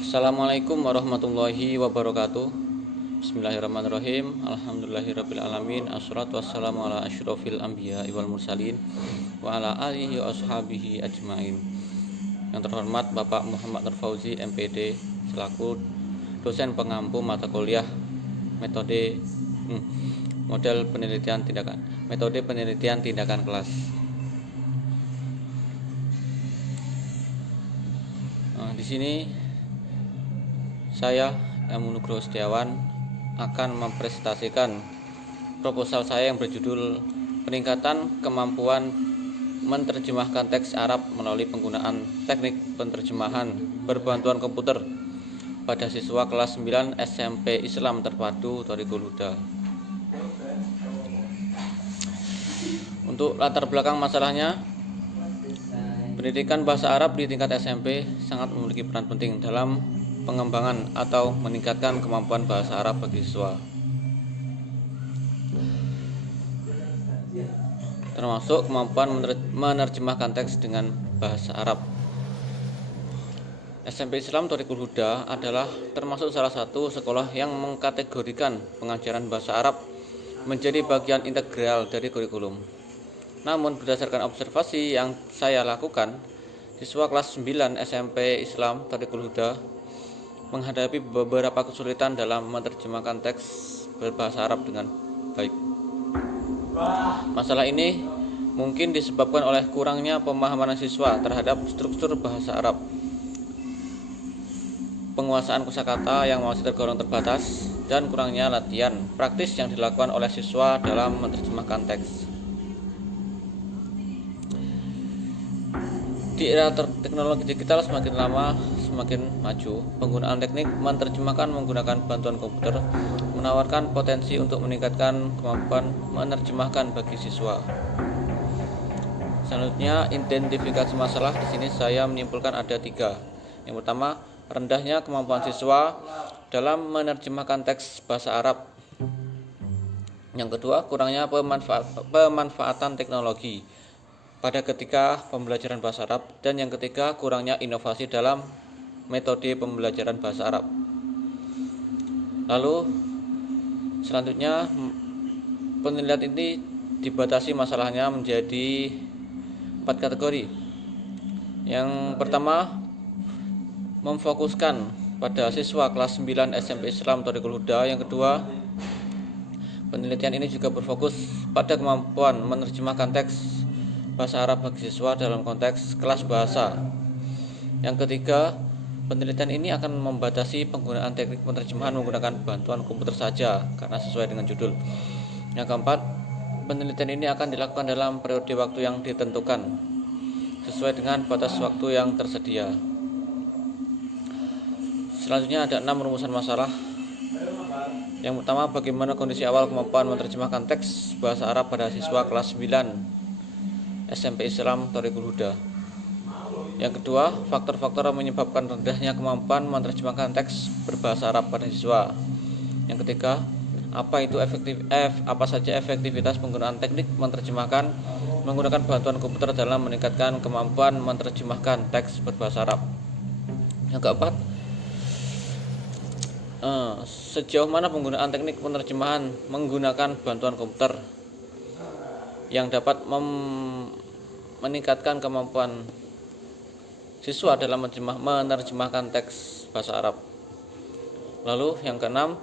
Assalamualaikum warahmatullahi wabarakatuh. Bismillahirrahmanirrahim. Alhamdulillahirrabbilalamin. Assalatu wassalamu ala asyrofil anbiya wal mursalin wa ala alihi wa ashabihi ajmain. Yang terhormat Bapak Muhammad Nur Fauzi MPD selaku dosen pengampu mata kuliah metode penelitian tindakan kelas. Di sini saya Nugroho Setiawan akan mempresentasikan proposal saya yang berjudul peningkatan kemampuan menerjemahkan teks Arab melalui penggunaan teknik penerjemahan berbantuan komputer pada siswa kelas 9 SMP Islam Terpadu Thoriqul Huda. Untuk latar belakang masalahnya, pendidikan bahasa Arab di tingkat SMP sangat memiliki peran penting dalam pengembangan atau meningkatkan kemampuan bahasa Arab bagi siswa, termasuk kemampuan menerjemahkan teks dengan bahasa Arab. SMP Islam Thoriqul Huda adalah termasuk salah satu sekolah yang mengkategorikan pengajaran bahasa Arab menjadi bagian integral dari kurikulum. Namun berdasarkan observasi yang saya lakukan, siswa kelas 9 SMP Islam Thoriqul Huda menghadapi beberapa kesulitan dalam menerjemahkan teks berbahasa Arab dengan baik. Masalah ini mungkin disebabkan oleh kurangnya pemahaman siswa terhadap struktur bahasa Arab, penguasaan kosakata yang masih tergolong terbatas, dan kurangnya latihan praktis yang dilakukan oleh siswa dalam menerjemahkan teks. Di era teknologi digital semakin lama semakin maju, penggunaan teknik menerjemahkan menggunakan bantuan komputer menawarkan potensi untuk meningkatkan kemampuan menerjemahkan bagi siswa. Selanjutnya, identifikasi masalah. Di sini saya menyimpulkan ada 3. Yang pertama, rendahnya kemampuan siswa dalam menerjemahkan teks bahasa Arab. Yang kedua, kurangnya pemanfaatan teknologi pada ketika pembelajaran bahasa Arab. Dan yang ketiga, kurangnya inovasi dalam metode pembelajaran bahasa Arab. Lalu selanjutnya, penelitian ini dibatasi masalahnya menjadi 4 kategori. Yang pertama, memfokuskan pada siswa kelas 9 SMP Islam Thoriqul Huda. Yang kedua, penelitian ini juga berfokus pada kemampuan menerjemahkan teks bahasa Arab bagi siswa dalam konteks kelas bahasa. Yang ketiga, penelitian ini akan membatasi penggunaan teknik penerjemahan menggunakan bantuan komputer saja karena sesuai dengan judul. Yang keempat, penelitian ini akan dilakukan dalam periode waktu yang ditentukan sesuai dengan batas waktu yang tersedia. Selanjutnya ada 6 rumusan masalah. Yang pertama, bagaimana kondisi awal kemampuan menerjemahkan teks bahasa Arab pada siswa kelas 9 SMP Islam Thoriqul Huda. Yang kedua, faktor-faktor yang menyebabkan rendahnya kemampuan menerjemahkan teks berbahasa Arab pada siswa. Yang ketiga, apa saja efektivitas penggunaan teknik menerjemahkan menggunakan bantuan komputer dalam meningkatkan kemampuan menerjemahkan teks berbahasa Arab. Yang keempat, sejauh mana penggunaan teknik penerjemahan menggunakan bantuan komputer yang dapat meningkatkan kemampuan siswa dalam menerjemahkan teks bahasa Arab. Lalu yang keenam,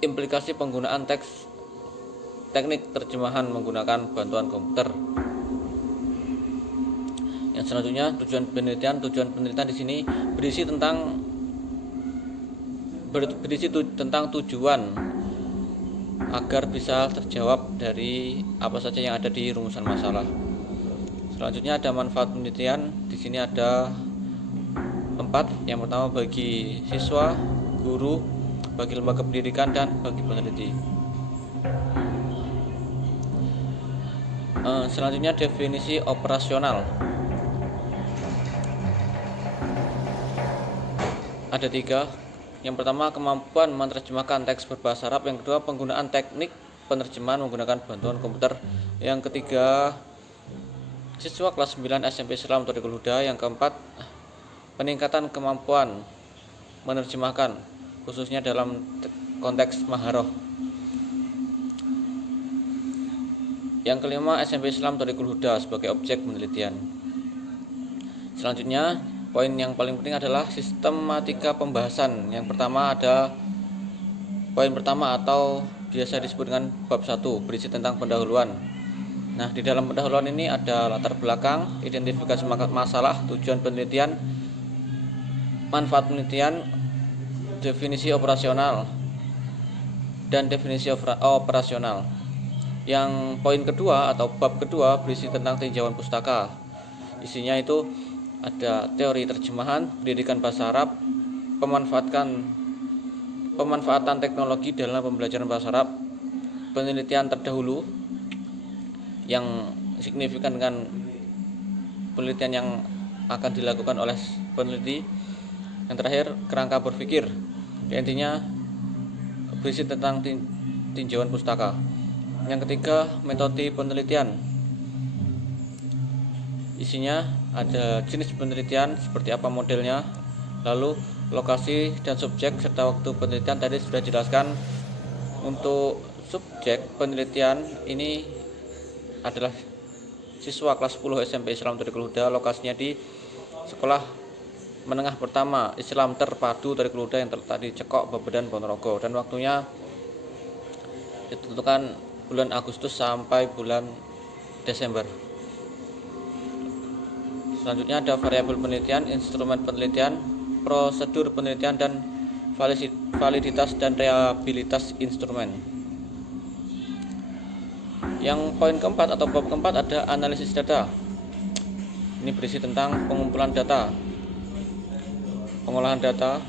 implikasi penggunaan teknik terjemahan menggunakan bantuan komputer. Yang selanjutnya, tujuan penelitian di sini berisi tentang tujuan agar bisa terjawab dari apa saja yang ada di rumusan masalah. Selanjutnya ada manfaat penelitian. Di sini ada 4. Yang pertama, bagi siswa, guru, bagi lembaga pendidikan, dan bagi peneliti. Selanjutnya definisi operasional. Ada 3. Yang pertama, kemampuan menerjemahkan teks berbahasa Arab. Yang kedua, penggunaan teknik penerjemahan menggunakan bantuan komputer. Yang ketiga, siswa kelas 9 SMP Islam Thoriqul Huda. Yang keempat, peningkatan kemampuan menerjemahkan khususnya dalam konteks maharoh. Yang kelima, SMP Islam Thoriqul Huda sebagai objek penelitian. Selanjutnya, poin yang paling penting adalah sistematika pembahasan. Yang pertama ada poin pertama atau biasa disebut dengan bab 1, berisi tentang pendahuluan. Nah, di dalam pendahuluan ini ada latar belakang, identifikasi masalah, tujuan penelitian, manfaat penelitian, definisi operasional, dan definisi operasional. Yang poin kedua atau bab kedua berisi tentang tinjauan pustaka. Isinya itu ada teori terjemahan, pendidikan bahasa Arab, pemanfaatan teknologi dalam pembelajaran bahasa Arab, penelitian terdahulu yang signifikan dengan penelitian yang akan dilakukan oleh peneliti. Yang terakhir, kerangka berpikir. Intinya berisi tentang tinjauan pustaka. Yang ketiga, metode penelitian. Isinya ada jenis penelitian, seperti apa modelnya, lalu lokasi dan subjek serta waktu penelitian tadi sudah dijelaskan. Untuk subjek penelitian ini adalah siswa kelas 10 SMP Islam Thoriqul Huda, lokasinya di Sekolah Menengah Pertama Islam Terpadu Thoriqul Huda yang terletak di Cekok, Babedan, Ponorogo, dan waktunya ditentukan bulan Agustus sampai bulan Desember. Selanjutnya ada variabel penelitian, instrumen penelitian, prosedur penelitian, dan validitas dan reliabilitas instrumen. Yang poin keempat atau bab keempat ada analisis data. Ini berisi tentang pengumpulan data, pengolahan data,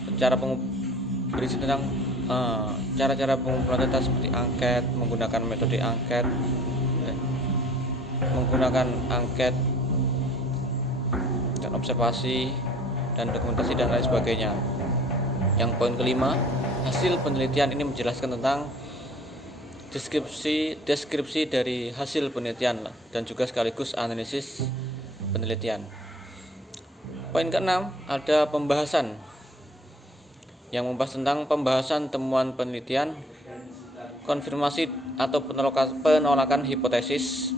berisi tentang cara-cara pengumpulan data seperti angket, menggunakan metode angket, dan observasi dan dokumentasi dan lain sebagainya. Yang poin kelima, hasil penelitian ini menjelaskan tentang deskripsi dari hasil penelitian dan juga sekaligus analisis penelitian. Poin keenam ada pembahasan yang membahas tentang pembahasan temuan penelitian, konfirmasi atau penolakan hipotesis,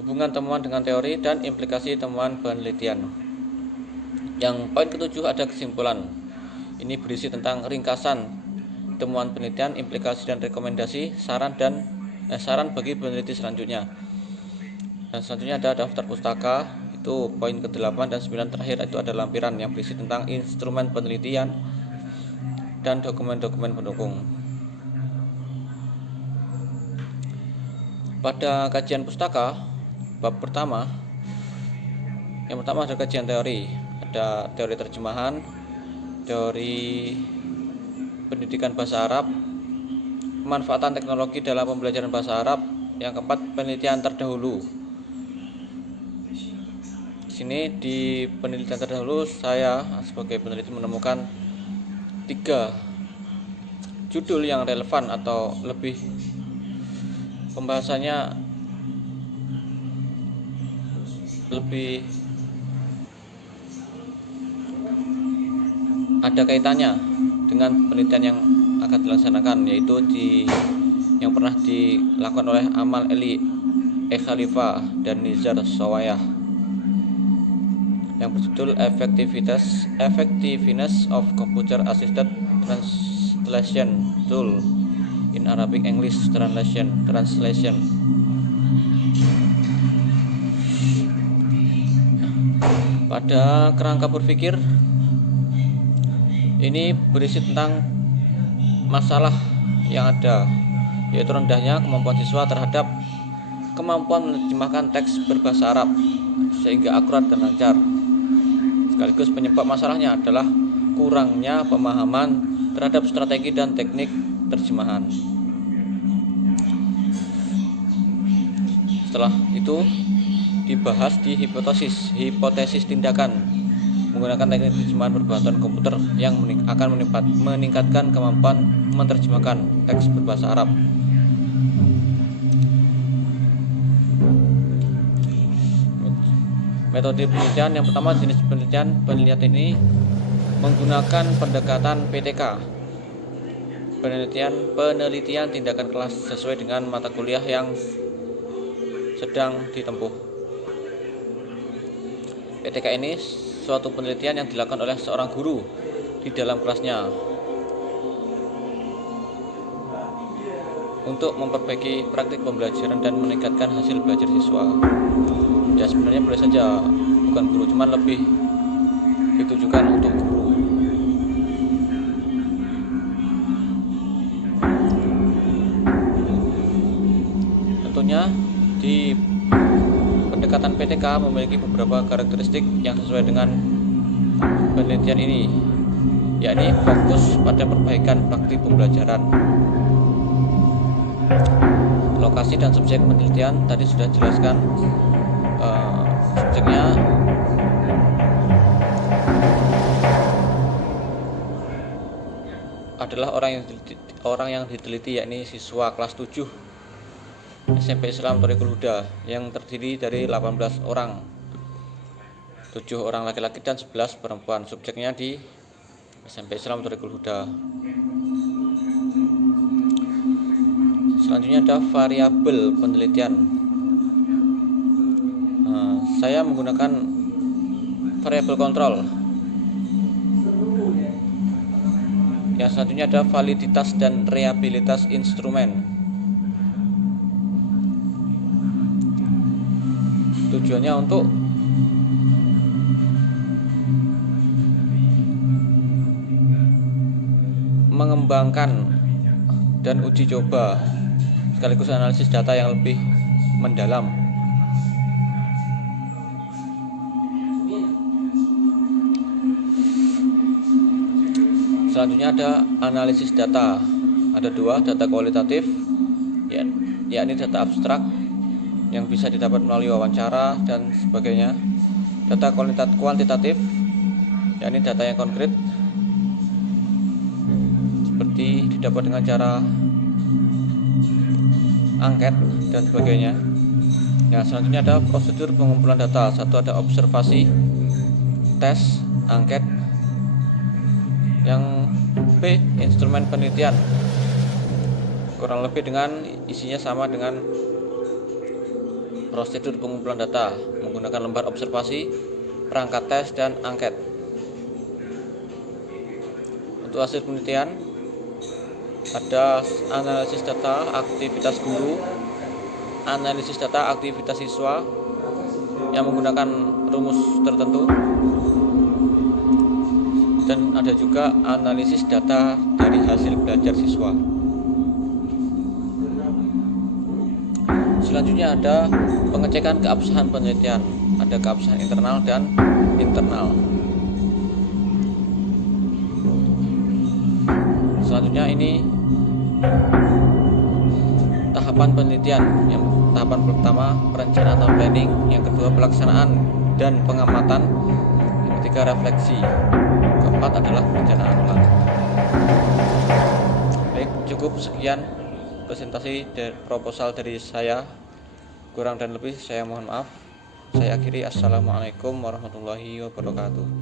hubungan temuan dengan teori, dan implikasi temuan penelitian. Yang poin ketujuh ada kesimpulan. Ini berisi tentang ringkasan temuan penelitian, implikasi dan rekomendasi, saran bagi peneliti selanjutnya. Dan selanjutnya ada daftar pustaka, itu poin ke-8 dan 9 terakhir itu ada lampiran yang berisi tentang instrumen penelitian dan dokumen-dokumen pendukung. Pada kajian pustaka bab pertama, yang pertama ada kajian teori, ada teori terjemahan, teori pendidikan bahasa Arab, pemanfaatan teknologi dalam pembelajaran bahasa Arab. Yang keempat, penelitian terdahulu. Di sini di penelitian terdahulu saya sebagai peneliti menemukan 3 judul yang relevan atau lebih pembahasannya lebih ada kaitannya dengan penelitian yang akan dilaksanakan, yaitu yang pernah dilakukan oleh Amal Eli Khalifa dan Nizar Sawayah yang berjudul Effectiveness of Computer Assisted Translation Tool in Arabic English Translation. Pada kerangka berpikir ini berisi tentang masalah yang ada, yaitu rendahnya kemampuan siswa terhadap kemampuan menerjemahkan teks berbahasa Arab sehingga akurat dan lancar. Sekaligus penyebab masalahnya adalah kurangnya pemahaman terhadap strategi dan teknik terjemahan. Setelah itu dibahas di hipotesis tindakan menggunakan teknik terjemahan berbantuan komputer yang akan meningkatkan kemampuan menerjemahkan teks berbahasa Arab. Metode penelitian yang pertama, jenis penelitian ini menggunakan pendekatan PTK, penelitian tindakan kelas sesuai dengan mata kuliah yang sedang ditempuh. PTK ini suatu penelitian yang dilakukan oleh seorang guru di dalam kelasnya untuk memperbaiki praktik pembelajaran dan meningkatkan hasil belajar siswa. Ya sebenarnya boleh saja bukan guru, cuman lebih ditujukan untuk guru. Tentunya di pendekatan PTK memiliki beberapa karakteristik yang sesuai dengan penelitian ini, yakni fokus pada perbaikan praktik pembelajaran. Lokasi dan subjek penelitian tadi sudah jelaskan. Subjeknya adalah orang yang diteliti, yakni siswa kelas 7 SMP Islam Thoriqul Huda yang terdiri dari 18 orang, 7 orang laki-laki dan 11 perempuan. Subjeknya di SMP Islam Thoriqul Huda. Selanjutnya ada variabel penelitian. Saya menggunakan variabel kontrol. Yang selanjutnya ada validitas dan reliabilitas instrumen. Tujuannya untuk mengembangkan dan uji coba sekaligus analisis data yang lebih mendalam. Selanjutnya ada analisis data. Ada dua, data kualitatif, yakni data abstrak yang bisa didapat melalui wawancara dan sebagainya. Data kuantitatif, yakni data yang konkret, seperti didapat dengan cara angket dan sebagainya. Nah, selanjutnya ada prosedur pengumpulan data. Satu ada observasi, tes, angket. Yang B, instrumen penelitian. Kurang lebih dengan isinya sama dengan prosedur pengumpulan data, menggunakan lembar observasi, perangkat tes, dan angket. Untuk hasil penelitian ada analisis data aktivitas guru, analisis data aktivitas siswa yang menggunakan rumus tertentu, dan ada juga analisis data dari hasil belajar siswa. Selanjutnya ada pengecekan keabsahan penelitian. Ada keabsahan internal dan internal. Selanjutnya ini tahapan penelitian. Yang tahapan pertama perencanaan atau planning, yang kedua pelaksanaan dan pengamatan, yang ketiga refleksi, keempat adalah perencanaan ulang. Baik, cukup sekian presentasi proposal dari saya. Kurang dan lebih saya mohon maaf. Saya akhiri. Assalamualaikum warahmatullahi wabarakatuh.